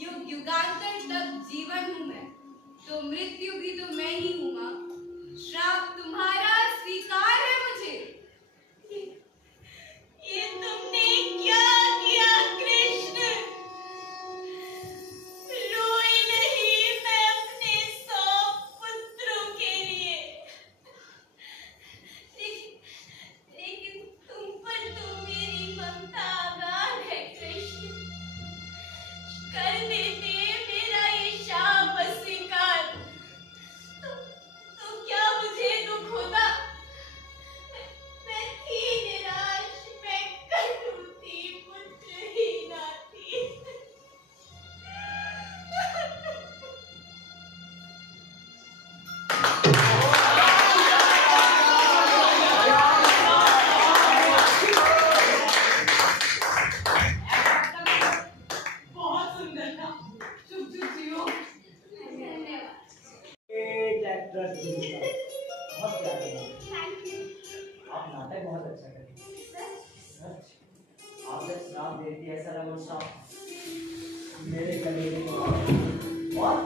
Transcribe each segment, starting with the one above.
युग युगांतर तक जीवन हूँ मैं, तो मृत्यु भी तो मैं ही हूँ माँ। श्राप तुम्हारा स्वीकार है मुझे। ये तुमने क्या किया कृष्ण? रोई नहीं मैं अपने 100 पुत्रों के लिए, लेकिन तुम पर तो मेरी ममता आगार है कृष्ण। कर देते मेरा ये शाप अस्वीकार, तो क्या मुझे दुख होता? मैं थी निराश, मैं कटु थी, पुत्रहीना थी। बहुत सुंदर था। चुप चुप जियो। बहुत प्यारे हैं। Thank you. आप नाटक बहुत अच्छा करें। सच आप जब श्राप देती है, ऐसा लगा श्राप मेरे गले में और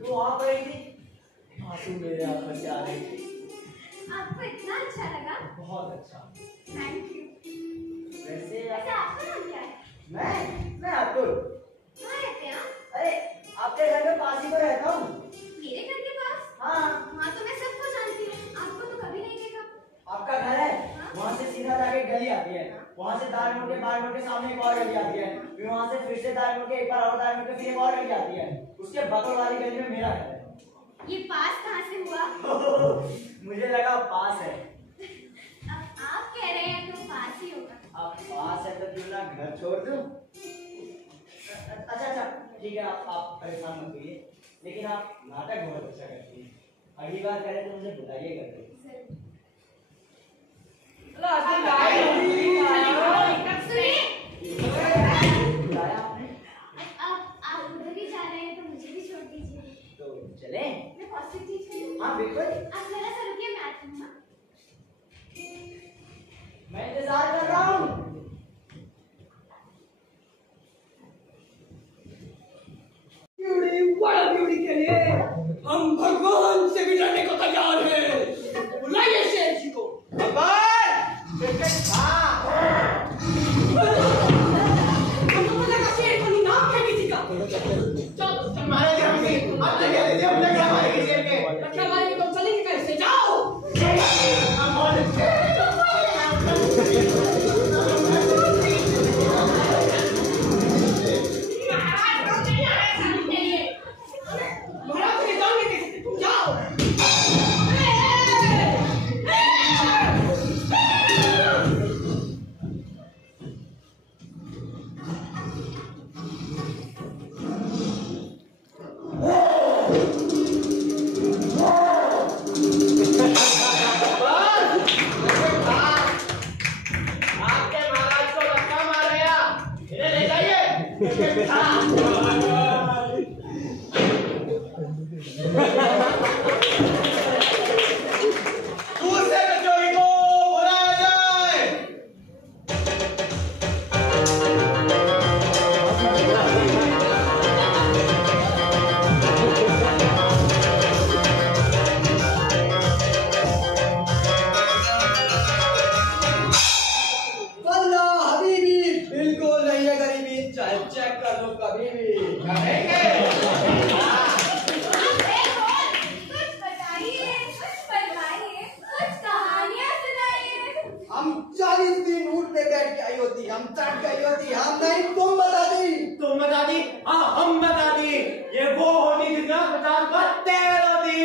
वो आ गई थी, आंसू मेरे आंखों से आ रहे थे। आपको इतना अच्छा लगा? बहुत अच्छा। Thank you. वैसे आपका नाम क्या है? मैं अतुल। कहाँ रहते हैं आप? अरे आपके घर में पास ही में रहता हूँ। मेरे घर के पास? हाँ। वहाँ तो मैं सबको जानती हूँ, आपको तो कभी नहीं देखा। आपका घर है? वहाँ से सीधा जाके गली आती है, वहाँ से दाएं मुड़ के बाएं मुड़ के सामने एक और गली आती है, फिर वहाँ से फिर से दाएं मुड़ के एक बार और दाएं मुड़ के फिर एक और गली आती है, उसके बगल वाली गली में मेरा घर है। ये पास कहाँ से हुआ? मुझे लगा पास है। अब आप कह रहे हैं तो पास ही होगा। आप पास है तो क्यों ना घर छोड़ दूं? अच्छा ठीक है, आप परेशान मत होइए, लेकिन आप नाटक बहुत अच्छा करती हैं। अगली बार करें तो मुझे बुलाइएगा। बुलाया आपने? आप उधर भी जा रहे हैं तो मुझे भी छोड़ दीजिए। तो चले? मैं पॉजिटिव चीज करूँ? हाँ बिल्कुल। आप जरा सा रुकिए, मैं आती हूँ। मैं इंतजार कर रहा हूँ। ब्यूटी के लिए हम भगवान से भी लड़ने को तैयार हैं। बुलाइए शेर जी को। भगवान! गई होती, हम चढ़ गई होती, हम नहीं तुम बताती। तुम बता दी? हाँ हम बता दी। ये वो होती जिनका 50 का तेल होती।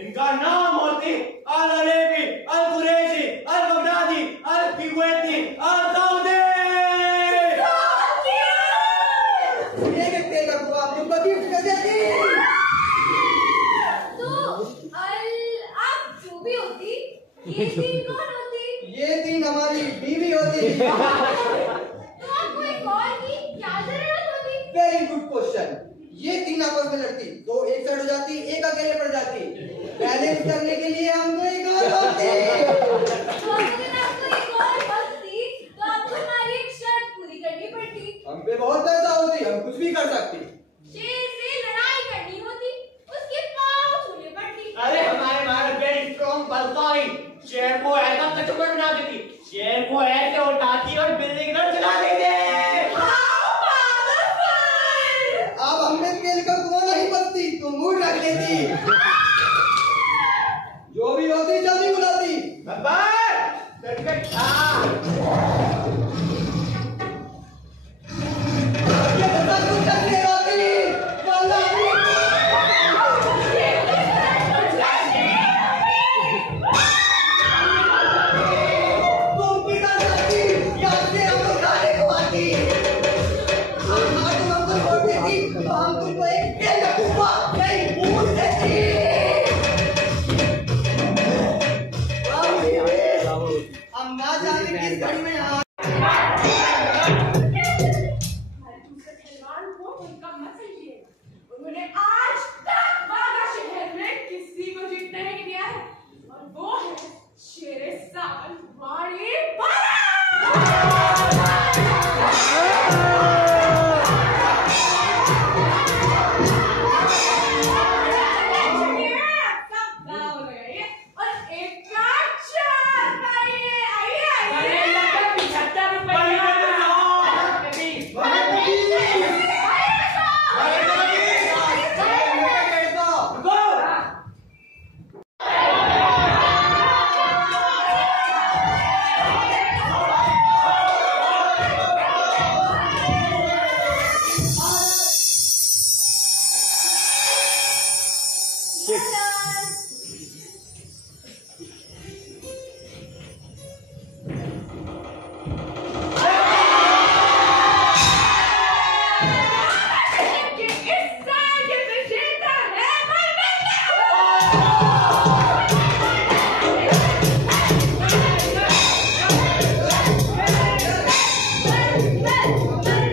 इनका नाम होती अल-अलेवी, अल-कुरैशी, अल-बगदादी, अल-कुवैती, अल-सऊदी। एक तेल का कुआं तुमको गिफ्ट कर देती। तो अब जो भी होती, ये तीन कौन होती? ये तीन हमारी बीवी होती। तो आपको एक और की क्या जरूरत होती? Very good question. ये तीन आपस में लड़ती, दो एक साइड हो जाती, एक अकेले पड़ जाती। बैलेंस करने के लिए हमको एक और होती। तो अगर आपको एक और होती, तो आपको हमारी एक शर्त पूरी करनी पड़ती। हम पे बहुत पैसा होती, हम कुछ भी कर सकती। शेर से लड़ाई करनी होती, उसके पाँव छूने पड़ती। अरे हमारे भारत वेरी स्ट्रॉन्ग बलशाली। शेर को ऐसा कचुकट बना देती, शेर को ऐसे उठाती और बिल्डिंग पर चला देते। अब हमें तेल का कुआं नहीं बचती, तुम मूड रख लेती। जो भी होती जल्दी बुलाती। ये बता कुछ करने होती, वल्लाह तुम किधर जाती? यहाँ से हमको खाने को आती। तुम हमको छोड़ देती, तो हम तुमको एक तेल का कुआं नहीं पूछ देती। हम ना जाने किस घड़ी में